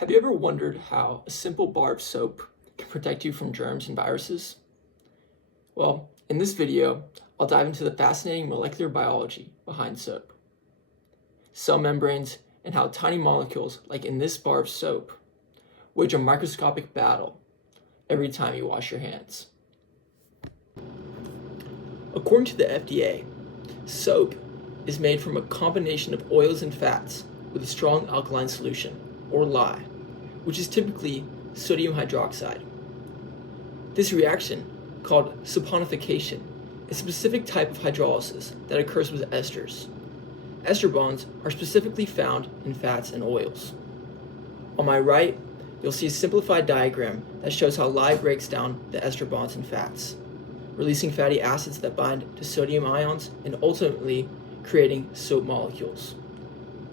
Have you ever wondered how a simple bar of soap can protect you from germs and viruses? Well, in this video, I'll dive into the fascinating molecular biology behind soap, cell membranes, and how tiny molecules, like in this bar of soap, wage a microscopic battle every time you wash your hands. According to the FDA, soap is made from a combination of oils and fats with a strong alkaline solution, or lye, which is typically sodium hydroxide. This reaction, called saponification, is a specific type of hydrolysis that occurs with esters. Ester bonds are specifically found in fats and oils. On my right, you'll see a simplified diagram that shows how lye breaks down the ester bonds in fats, releasing fatty acids that bind to sodium ions and ultimately creating soap molecules.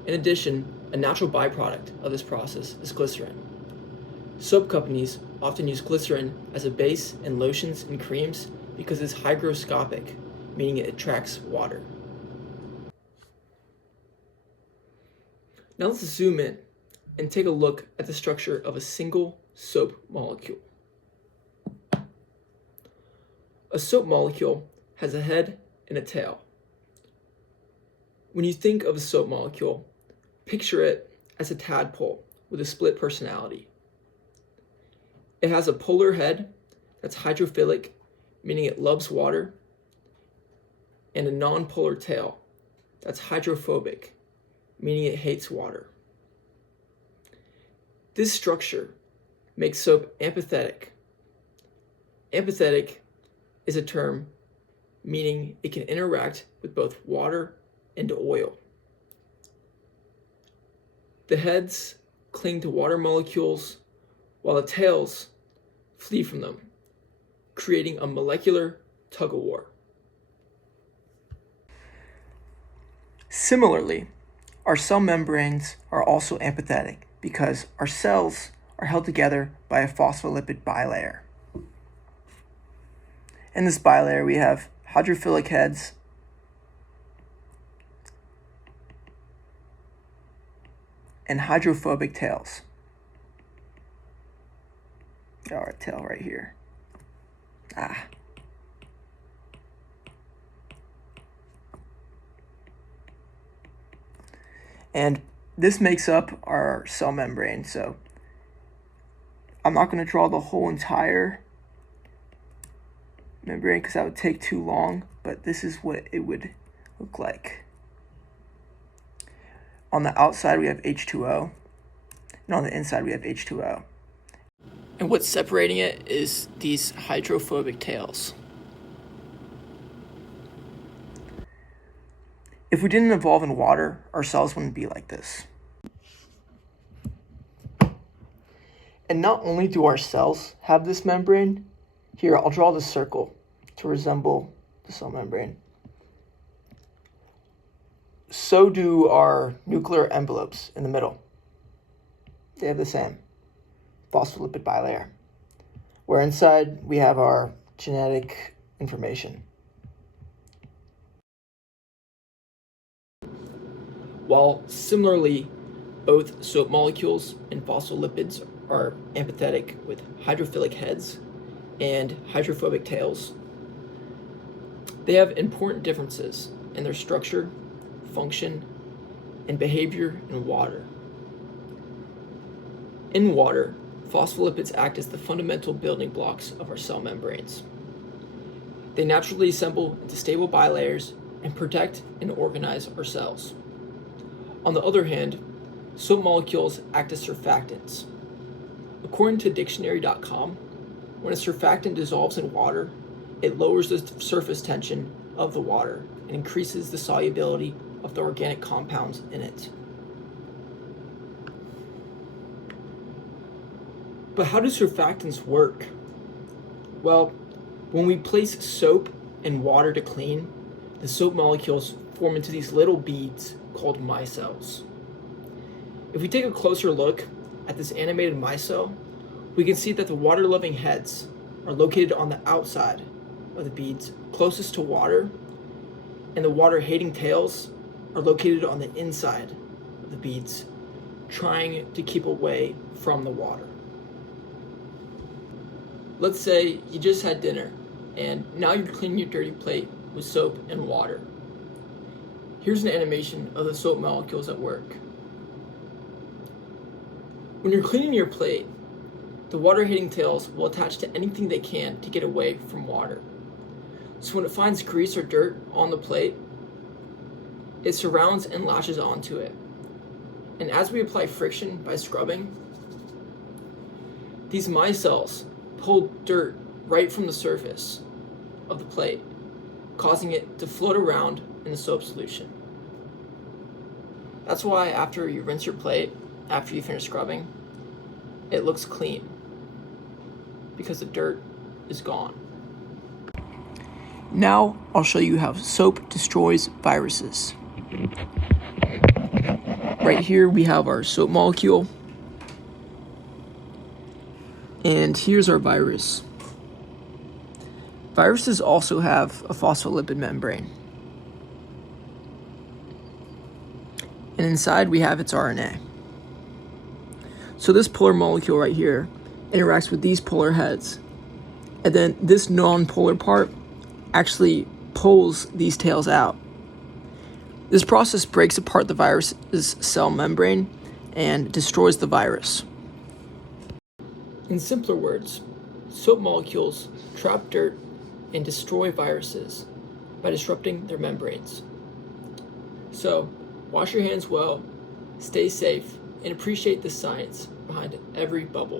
In addition, a natural byproduct of this process is glycerin. Soap companies often use glycerin as a base in lotions and creams because it's hygroscopic, meaning it attracts water. Now let's zoom in and take a look at the structure of a single soap molecule. A soap molecule has a head and a tail. When you think of a soap molecule, picture it as a tadpole with a split personality. It has a polar head that's hydrophilic, meaning it loves water, and a non-polar tail that's hydrophobic, meaning it hates water. This structure makes soap amphithetic. Amphithetic is a term meaning it can interact with both water and oil. The heads cling to water molecules while the tails flee from them, creating a molecular tug-of-war. Similarly, our cell membranes are also amphithetic because our cells are held together by a phospholipid bilayer. In this bilayer, we have hydrophilic heads and hydrophobic tails. Got our tail right here. And this makes up our cell membrane. So I'm not going to draw the whole entire membrane because that would take too long, but this is what it would look like. On the outside, we have H2O, and on the inside, we have H2O. And what's separating it is these hydrophobic tails. If we didn't evolve in water, our cells wouldn't be like this. And not only do our cells have this membrane, here I'll draw the circle to resemble the cell membrane. So do our nuclear envelopes in the middle. They have the same phospholipid bilayer, where inside we have our genetic information. While similarly, both soap molecules and phospholipids are amphithetic with hydrophilic heads and hydrophobic tails, they have important differences in their structure, function, and behavior in water. In water, phospholipids act as the fundamental building blocks of our cell membranes. They naturally assemble into stable bilayers and protect and organize our cells. On the other hand, soap molecules act as surfactants. According to dictionary.com, when a surfactant dissolves in water, it lowers the surface tension of the water and increases the solubility of the organic compounds in it. But how do surfactants work? Well, when we place soap and water to clean, the soap molecules form into these little beads called micelles. If we take a closer look at this animated micelle, we can see that the water-loving heads are located on the outside of the beads closest to water, and the water-hating tails are located on the inside of the beads, trying to keep away from the water. Let's say you just had dinner and now you're cleaning your dirty plate with soap and water. Here's an animation of the soap molecules at work. When you're cleaning your plate, the water-hating tails will attach to anything they can to get away from water. So when it finds grease or dirt on the plate, it surrounds and lashes onto it. And as we apply friction by scrubbing, these micelles pull dirt right from the surface of the plate, causing it to float around in the soap solution. That's why after you rinse your plate, after you finish scrubbing, it looks clean, because the dirt is gone. Now I'll show you how soap destroys viruses. Right here we have our soap molecule, and here's our virus. Viruses also have a phospholipid membrane, and inside we have its RNA. So this polar molecule right here interacts with these polar heads, and then this non-polar part actually pulls these tails out. This process breaks apart the virus's cell membrane and destroys the virus. In simpler words, soap molecules trap dirt and destroy viruses by disrupting their membranes. So, wash your hands well, stay safe, and appreciate the science behind every bubble.